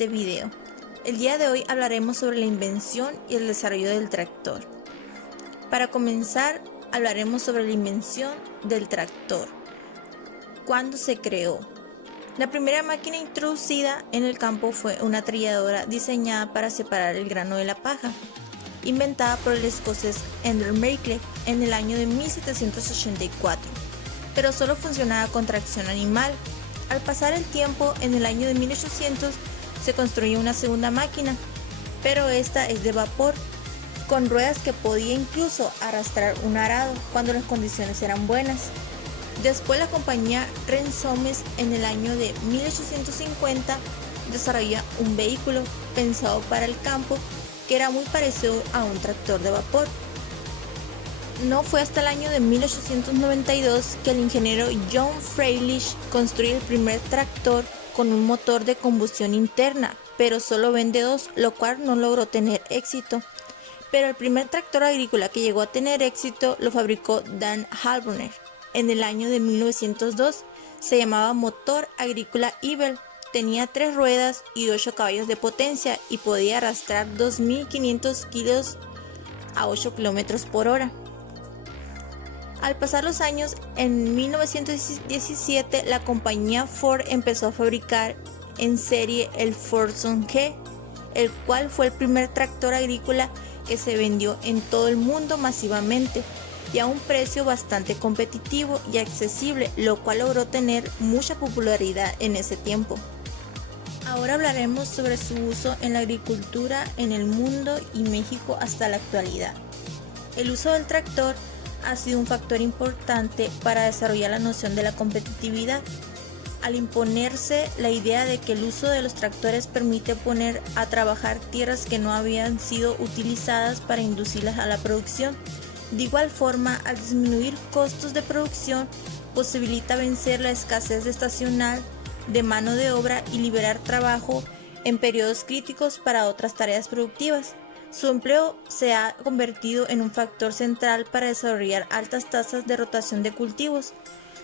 este video. El día de hoy hablaremos sobre la invención y el desarrollo del tractor. Para comenzar, hablaremos sobre la invención del tractor. ¿Cuándo se creó? La primera máquina introducida en el campo fue una trilladora diseñada para separar el grano de la paja, inventada por el escocés Andrew Macleod en el año de 1784, pero solo funcionaba con tracción animal. Al pasar el tiempo, en el año de 1800 se construyó una segunda máquina, pero esta es de vapor, con ruedas que podía incluso arrastrar un arado cuando las condiciones eran buenas. Después la compañía Renaissance en el año de 1850 desarrolla un vehículo pensado para el campo que era muy parecido a un tractor de vapor. No fue hasta el año de 1892 que el ingeniero John Frelich construyó el primer tractor con un motor de combustión interna, pero solo vende dos, lo cual no logró tener éxito. Pero el primer tractor agrícola que llegó a tener éxito lo fabricó Dan Halvoner en el año de 1902. Se llamaba motor agrícola Ebel, tenía 3 ruedas y 8 caballos de potencia y podía arrastrar 2.500 kilos a 8 kilómetros por hora. Al pasar los años, en 1917 la compañía Ford empezó a fabricar en serie el Fordson G, el cual fue el primer tractor agrícola que se vendió en todo el mundo masivamente y a un precio bastante competitivo y accesible, lo cual logró tener mucha popularidad en ese tiempo. Ahora hablaremos sobre su uso en la agricultura en el mundo y México hasta la actualidad. El uso del tractor ha sido un factor importante para desarrollar la noción de la competitividad, al imponerse la idea de que el uso de los tractores permite poner a trabajar tierras que no habían sido utilizadas para inducirlas a la producción. De igual forma, al disminuir costos de producción, posibilita vencer la escasez estacional de mano de obra y liberar trabajo en periodos críticos para otras tareas productivas. Su empleo se ha convertido en un factor central para desarrollar altas tasas de rotación de cultivos,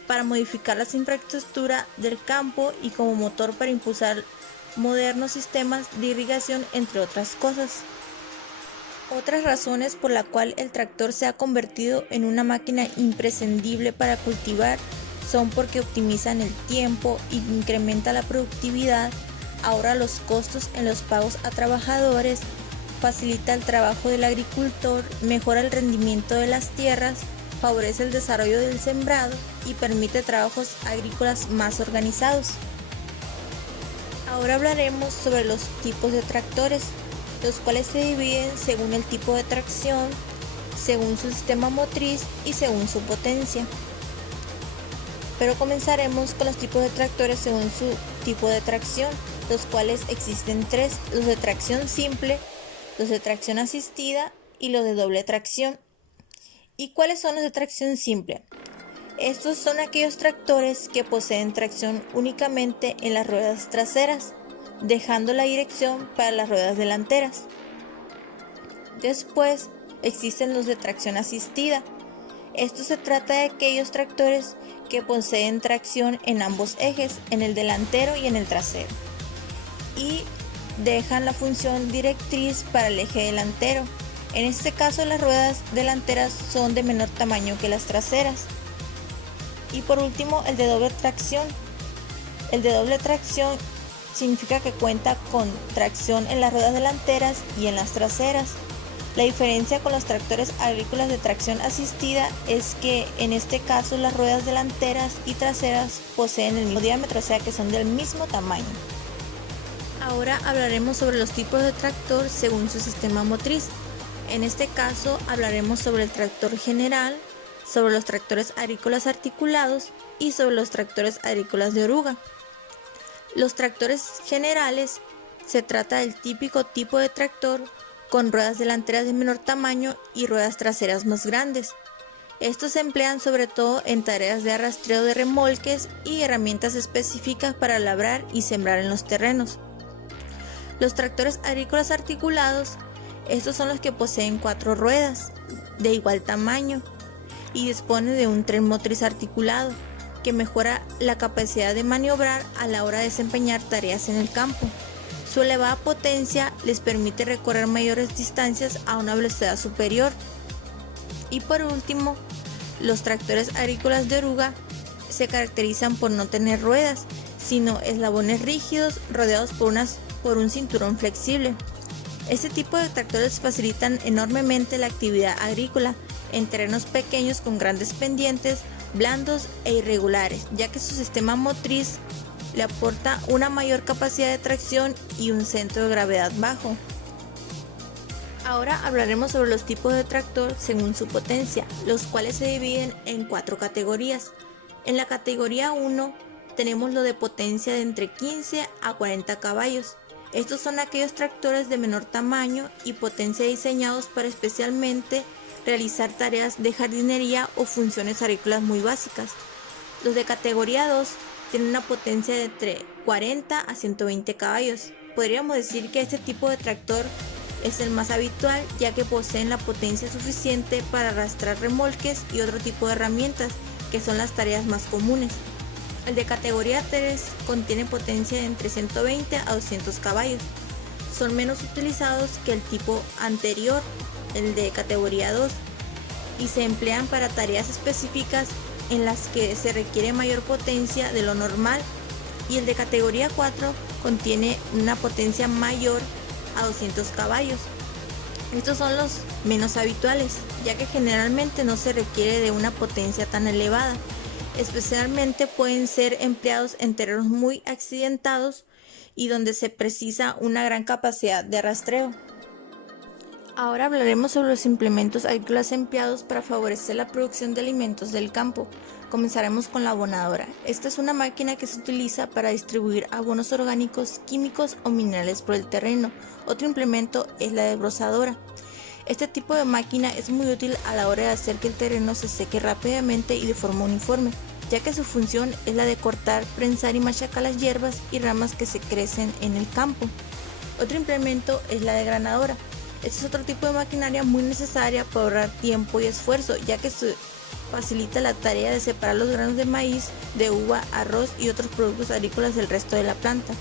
para modificar las infraestructuras del campo y como motor para impulsar modernos sistemas de irrigación, entre otras cosas. Otras razones por las cuales el tractor se ha convertido en una máquina imprescindible para cultivar son porque optimizan el tiempo, incrementa la productividad, ahorra los costos en los pagos a trabajadores, facilita el trabajo del agricultor, mejora el rendimiento de las tierras, favorece el desarrollo del sembrado y permite trabajos agrícolas más organizados. Ahora hablaremos sobre los tipos de tractores, los cuales se dividen según el tipo de tracción, según su sistema motriz y según su potencia. Pero comenzaremos con los tipos de tractores según su tipo de tracción, los cuales existen 3, los de tracción simple, los de tracción asistida y los de doble tracción. ¿Y cuáles son los de tracción simple? Estos son aquellos tractores que poseen tracción únicamente en las ruedas traseras, dejando la dirección para las ruedas delanteras. Después existen los de tracción asistida. Esto se trata de aquellos tractores que poseen tracción en ambos ejes, en el delantero y en el trasero, y dejan la función directriz para el eje delantero. En este caso, las ruedas delanteras son de menor tamaño que las traseras. Y por último, el de doble tracción. El de doble tracción significa que cuenta con tracción en las ruedas delanteras y en las traseras. La diferencia con los tractores agrícolas de tracción asistida es que en este caso las ruedas delanteras y traseras poseen el mismo diámetro, o sea que son del mismo tamaño. Ahora hablaremos sobre los tipos de tractor según su sistema motriz. En este caso hablaremos sobre el tractor general, sobre los tractores agrícolas articulados y sobre los tractores agrícolas de oruga. Los tractores generales se trata del típico tipo de tractor con ruedas delanteras de menor tamaño y ruedas traseras más grandes. Estos se emplean sobre todo en tareas de arrastreo de remolques y herramientas específicas para labrar y sembrar en los terrenos. Los tractores agrícolas articulados, estos son los que poseen 4 ruedas de igual tamaño y disponen de un tren motriz articulado que mejora la capacidad de maniobrar a la hora de desempeñar tareas en el campo. Su elevada potencia les permite recorrer mayores distancias a una velocidad superior. Y por último, los tractores agrícolas de oruga se caracterizan por no tener ruedas, sino eslabones rígidos rodeados por un cinturón flexible. Este tipo de tractores facilitan enormemente la actividad agrícola en terrenos pequeños con grandes pendientes, blandos e irregulares, ya que su sistema motriz le aporta una mayor capacidad de tracción y un centro de gravedad bajo. Ahora hablaremos sobre los tipos de tractor según su potencia, los cuales se dividen en 4 categorías. En la categoría 1 tenemos lo de potencia de entre 15 a 40 caballos. Estos son aquellos tractores de menor tamaño y potencia diseñados para especialmente realizar tareas de jardinería o funciones agrícolas muy básicas. Los de categoría 2 tienen una potencia de entre 40 a 120 caballos. Podríamos decir que este tipo de tractor es el más habitual, ya que poseen la potencia suficiente para arrastrar remolques y otro tipo de herramientas, que son las tareas más comunes. El de categoría 3 contiene potencia de entre 120 a 200 caballos. Son menos utilizados que el tipo anterior, el de categoría 2, y se emplean para tareas específicas en las que se requiere mayor potencia de lo normal, y el de categoría 4 contiene una potencia mayor a 200 caballos. Estos son los menos habituales, ya que generalmente no se requiere de una potencia tan elevada. Especialmente pueden ser empleados en terrenos muy accidentados y donde se precisa una gran capacidad de arrastreo. Ahora hablaremos sobre los implementos agrícolas empleados para favorecer la producción de alimentos del campo. Comenzaremos con la abonadora. Esta es una máquina que se utiliza para distribuir abonos orgánicos, químicos o minerales por el terreno. Otro implemento es la desbrozadora. Este tipo de máquina es muy útil a la hora de hacer que el terreno se seque rápidamente y de forma uniforme, ya que su función es la de cortar, prensar y machacar las hierbas y ramas que se crecen en el campo. Otro implemento es la degranadora. Este es otro tipo de maquinaria muy necesaria para ahorrar tiempo y esfuerzo, ya que facilita la tarea de separar los granos de maíz, de uva, arroz y otros productos agrícolas del resto de la planta.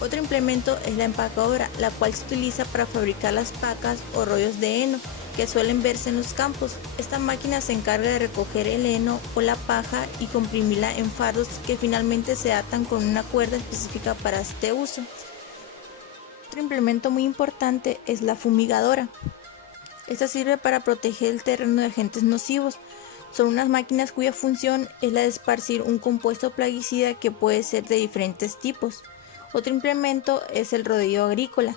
Otro implemento es la empacadora, la cual se utiliza para fabricar las pacas o rollos de heno que suelen verse en los campos. Esta máquina se encarga de recoger el heno o la paja y comprimirla en fardos que finalmente se atan con una cuerda específica para este uso. Otro implemento muy importante es la fumigadora. Esta sirve para proteger el terreno de agentes nocivos. Son unas máquinas cuya función es la de esparcir un compuesto plaguicida que puede ser de diferentes tipos. Otro implemento es el rodillo agrícola.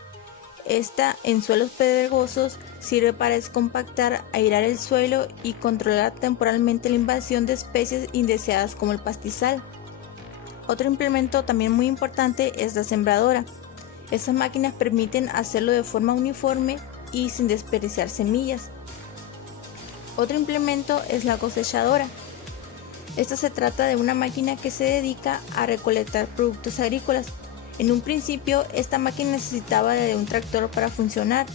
Esta, en suelos pedregosos, sirve para descompactar, airear el suelo y controlar temporalmente la invasión de especies indeseadas como el pastizal. Otro implemento también muy importante es la sembradora. Estas máquinas permiten hacerlo de forma uniforme y sin desperdiciar semillas. Otro implemento es la cosechadora. Esta se trata de una máquina que se dedica a recolectar productos agrícolas. En un principio, esta máquina necesitaba de un tractor para funcionar,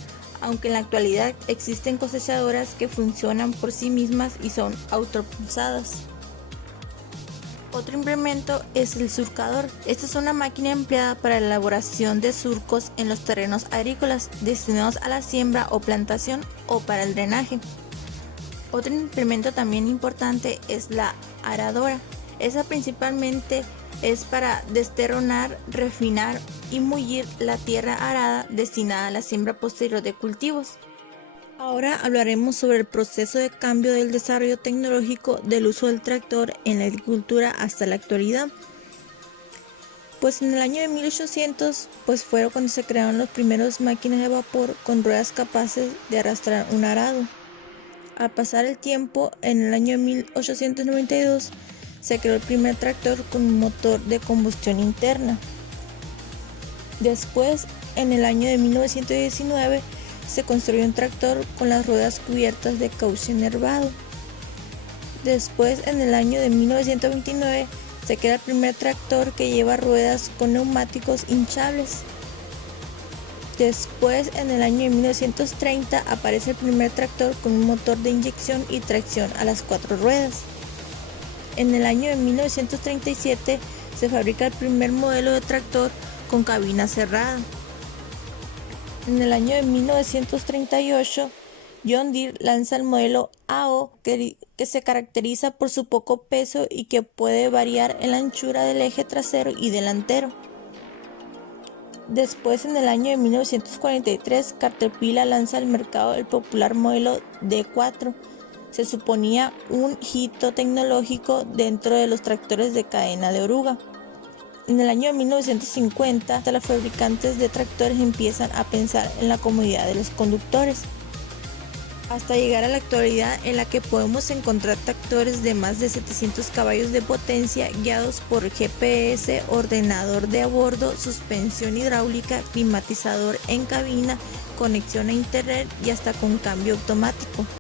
aunque en la actualidad existen cosechadoras que funcionan por sí mismas y son autopropulsadas. Otro implemento es el surcador. Esta es una máquina empleada para la elaboración de surcos en los terrenos agrícolas destinados a la siembra o plantación o para el drenaje. Otro implemento también importante es la aradora. Esa principalmente es para desterronar, refinar y mullir la tierra arada destinada a la siembra posterior de cultivos. Ahora hablaremos sobre el proceso de cambio del desarrollo tecnológico del uso del tractor en la agricultura hasta la actualidad. Pues en el año de 1800 fueron cuando se crearon las primeras máquinas de vapor con ruedas capaces de arrastrar un arado. Al pasar el tiempo, en el año 1892 se creó el primer tractor con un motor de combustión interna. Después, en el año de 1919, se construyó un tractor con las ruedas cubiertas de caucho enervado. Después, en el año de 1929, se crea el primer tractor que lleva ruedas con neumáticos hinchables. Después, en el año de 1930, aparece el primer tractor con un motor de inyección y tracción a las 4 ruedas. En el año de 1937 se fabrica el primer modelo de tractor con cabina cerrada. En el año de 1938, John Deere lanza el modelo AO que se caracteriza por su poco peso y que puede variar en la anchura del eje trasero y delantero. Después, en el año de 1943, Caterpillar lanza al mercado el popular modelo D4. Se suponía un hito tecnológico dentro de los tractores de cadena de oruga. En el año de 1950, los fabricantes de tractores empiezan a pensar en la comodidad de los conductores, hasta llegar a la actualidad en la que podemos encontrar tractores de más de 700 caballos de potencia guiados por GPS, ordenador de a bordo, suspensión hidráulica, climatizador en cabina, conexión a internet y hasta con cambio automático.